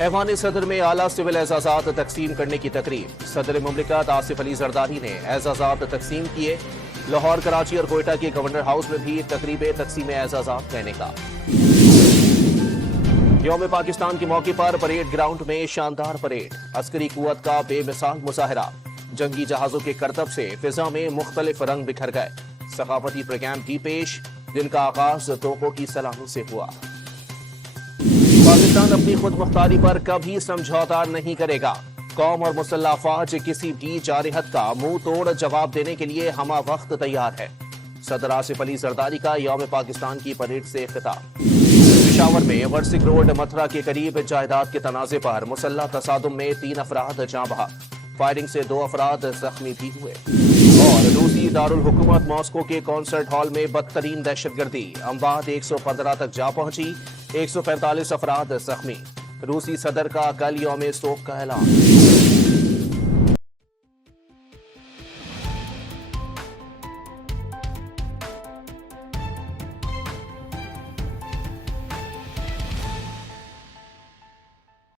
ایوان صدر میں اعلیٰ سول اعزازات تقسیم کرنے کی تقریب۔ صدر مملکت آصف علی زرداری نے اعزازات تقسیم کیے۔ لاہور، کراچی اور کوئٹہ کے گورنر ہاؤس میں بھی تقریب تقسیم اعزازات کا انعقاد۔ یوم پاکستان کے موقع پر پریڈ گراؤنڈ میں شاندار پریڈ، عسکری قوت کا بے مثال مظاہرہ، جنگی جہازوں کے کرتب سے فضا میں مختلف رنگ بکھر گئے۔ ثقافتی پروگرام بھی پیش، جن کا آغاز توپوں کی سلامی سے ہوا۔ پاکستان اپنی خود مختاری پر کبھی سمجھوتا نہیں کرے گا۔ قوم اور مسلح افواج کسی بھی جارحیت کا منہ توڑ جواب دینے کے لیے ہمہ وقت تیار ہے۔ صدر آصف علی زرداری کا یوم پاکستان کی پریڈ سے خطاب۔ پشاور میں ورسک روڈ متھرا کے قریب جائیداد کے تنازع پر مسلح تصادم میں 3 افراد جاں بحق، فائرنگ سے 2 افراد زخمی بھی ہوئے۔ اور روسی دارالحکومت ماسکو کے کانسرٹ ہال میں بدترین دہشت گردی، اموات 115 تک جا پہنچی، 145 افراد زخمی۔ روسی صدر کا کل یوم سوگ کا اعلان۔